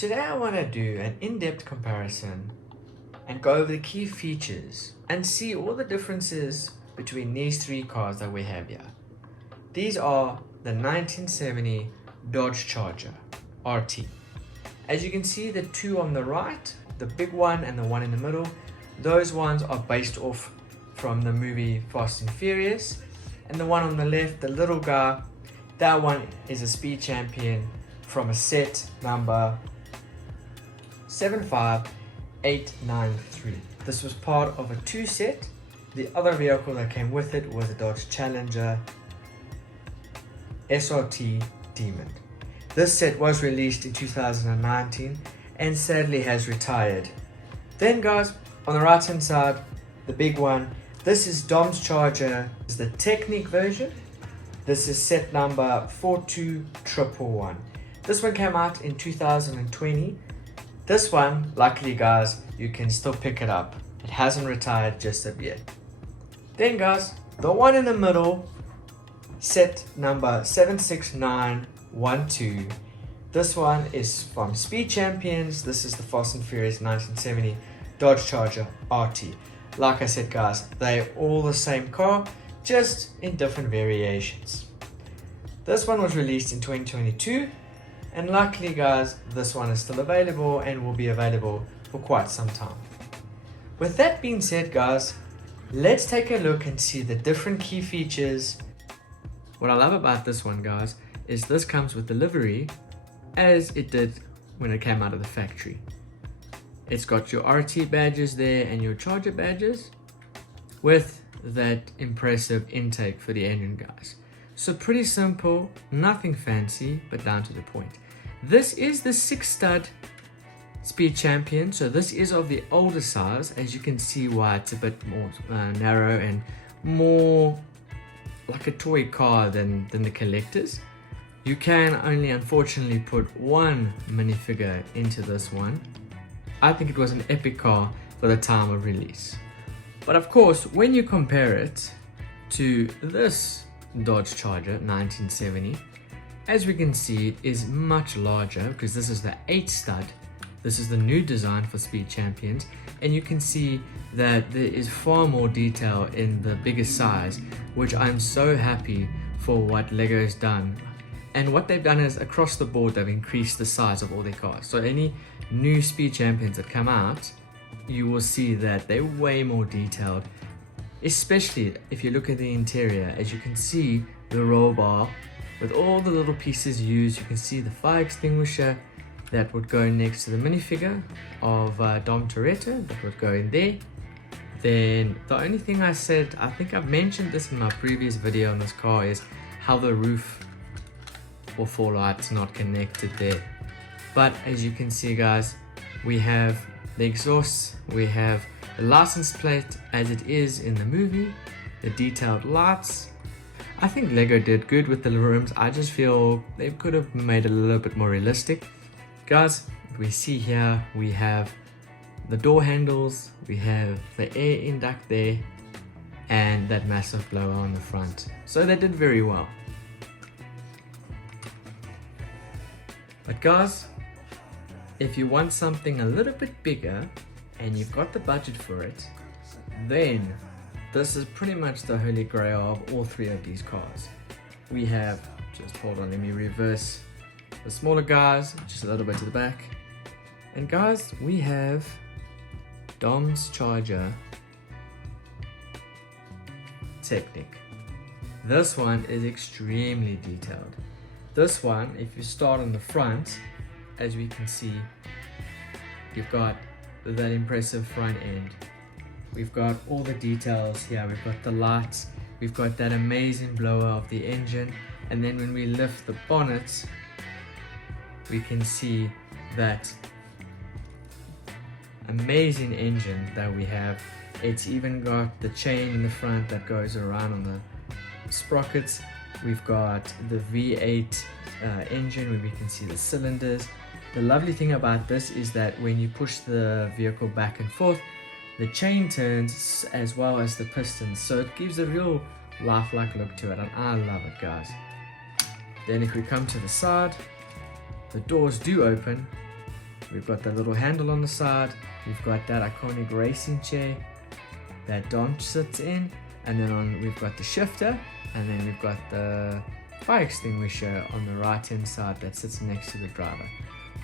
Today I want to do an in-depth comparison and go over the key features and see all the differences between these three cars that we have here. These are the 1970 Dodge Charger RT. As you can see, the two on the right, the big one and the one in the middle, those ones are based off from the movie Fast and Furious. And the one on the left, the little guy, that one is a speed champion from a set number 75893. This was part of a two set. The other vehicle that came with it was a Dodge Challenger SRT Demon. This set was released in 2019 and sadly has retired. Then guys, on the right hand side, the big one, this is Dom's Charger, this is the Technic version. This is set number 42111. This one came out in 2020. This one, luckily guys, you can still pick it up. It hasn't retired just yet. Then guys, the one in the middle, set number 76912. This one is from Speed Champions. This is the Fast and Furious 1970 Dodge Charger RT. Like I said guys, they're all the same car, just in different variations. This one was released in 2022, and luckily guys, this one is still available and will be available for quite some time. With that being said guys, let's take a look and see the different key features. What I love about this one guys is this comes with delivery as it did when it came out of the factory. It's got your RT badges there and your Charger badges with that impressive intake for the engine guys. So pretty simple, nothing fancy, but down to the point. This is the 6-stud Speed Champion, so this is of the older size. As you can see why it's a bit more narrow and more like a toy car than the collectors. You can only unfortunately put one minifigure into this one. I think it was an epic car for the time of release. But of course, when you compare it to this Dodge Charger 1970, as we can see, it is much larger because this is the 8-stud. This is the new design for Speed Champions, and you can see that there is far more detail in the bigger size, which I'm so happy for what Lego has done. And what they've done is across the board, they've increased the size of all their cars. So any new Speed Champions that come out, you will see that they're way more detailed, especially if you look at the interior. As you can see, the roll bar with all the little pieces used. You can see the fire extinguisher that would go next to the minifigure of Dom Toretto that would go in there. Then the only thing I said, I think I've mentioned this in my previous video on this car, is how the roof will fall out. It's not connected there. But as you can see guys, we have the exhaust, we have the license plate as it is in the movie, the detailed lights. I think Lego did good with the rims. I just feel they could have made it a little bit more realistic. Guys, we see here, we have the door handles, we have the air induct there, and that massive blower on the front. So they did very well. But guys, if you want something a little bit bigger and you've got the budget for it, then this is pretty much the holy grail of all three of these cars. We have, just hold on, let me reverse the smaller guys, just a little bit to the back. And guys, we have Dom's Charger Technic. This one is extremely detailed. This one, if you start on the front, as we can see, you've got that impressive front end. We've got all the details here. We've got the lights, we've got that amazing blower of the engine, and then when we lift the bonnet, we can see that amazing engine that we have. It's even got the chain in the front that goes around on the sprockets. We've got the V8 engine where we can see the cylinders. The lovely thing about this is that when you push the vehicle back and forth, the chain turns as well as the pistons, so it gives a real lifelike look to it, and I love it guys. Then if we come to the side, the doors do open, We've got the little handle on the side. We've got that iconic racing chair that Don sits in. And then we've got the shifter. And then we've got the fire extinguisher on the right hand side that sits next to the driver.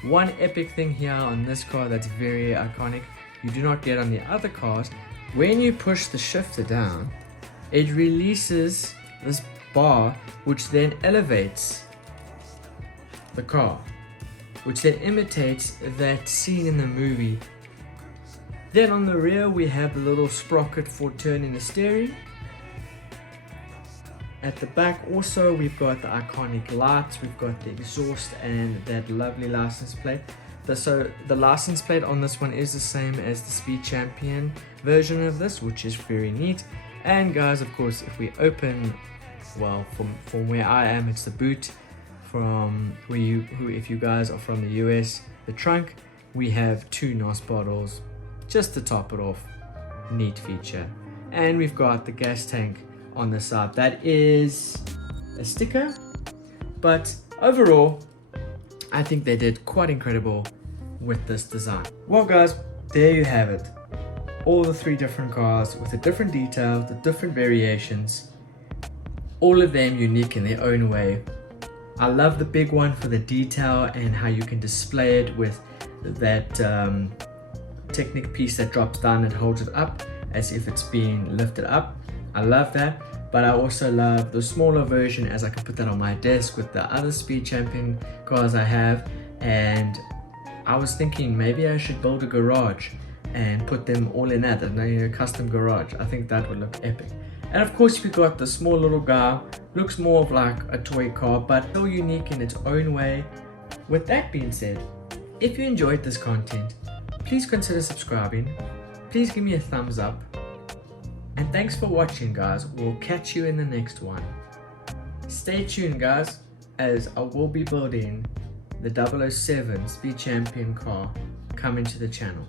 One epic thing here on this car that's very iconic, you do not get on the other cars. When you push the shifter down, it releases this bar which then elevates the car, which then imitates that scene in the movie. Then on the rear we have the little sprocket for turning the steering. At the back also we've got the iconic lights, we've got the exhaust and that lovely license plate. So the license plate on this one is the same as the Speed Champion version of this, which is very neat. And guys, of course, if we open, well, from where I am, it's the boot. From if you guys are from the US, the trunk, we have 2 NOS bottles just to top it off. Neat feature. And we've got the gas tank on the side. That is a sticker, but overall I think they did quite incredible with this design. Well guys, there you have it. All the 3 different cars with the different details, the different variations, all of them unique in their own way. I love the big one for the detail and how you can display it with that Technic piece that drops down and holds it up as if it's being lifted up. I love that. But I also love the smaller version, as I can put that on my desk with the other Speed Champion cars I have. And I was thinking maybe I should build a garage and put them all in that, a custom garage. I think that would look epic. And of course we got the small little guy, looks more of like a toy car, but still unique in its own way. With that being said, if you enjoyed this content, please consider subscribing. Please give me a thumbs up. And thanks for watching guys, we'll catch you in the next one. Stay tuned guys, as I will be building the 007 Speed Champion car coming to the channel.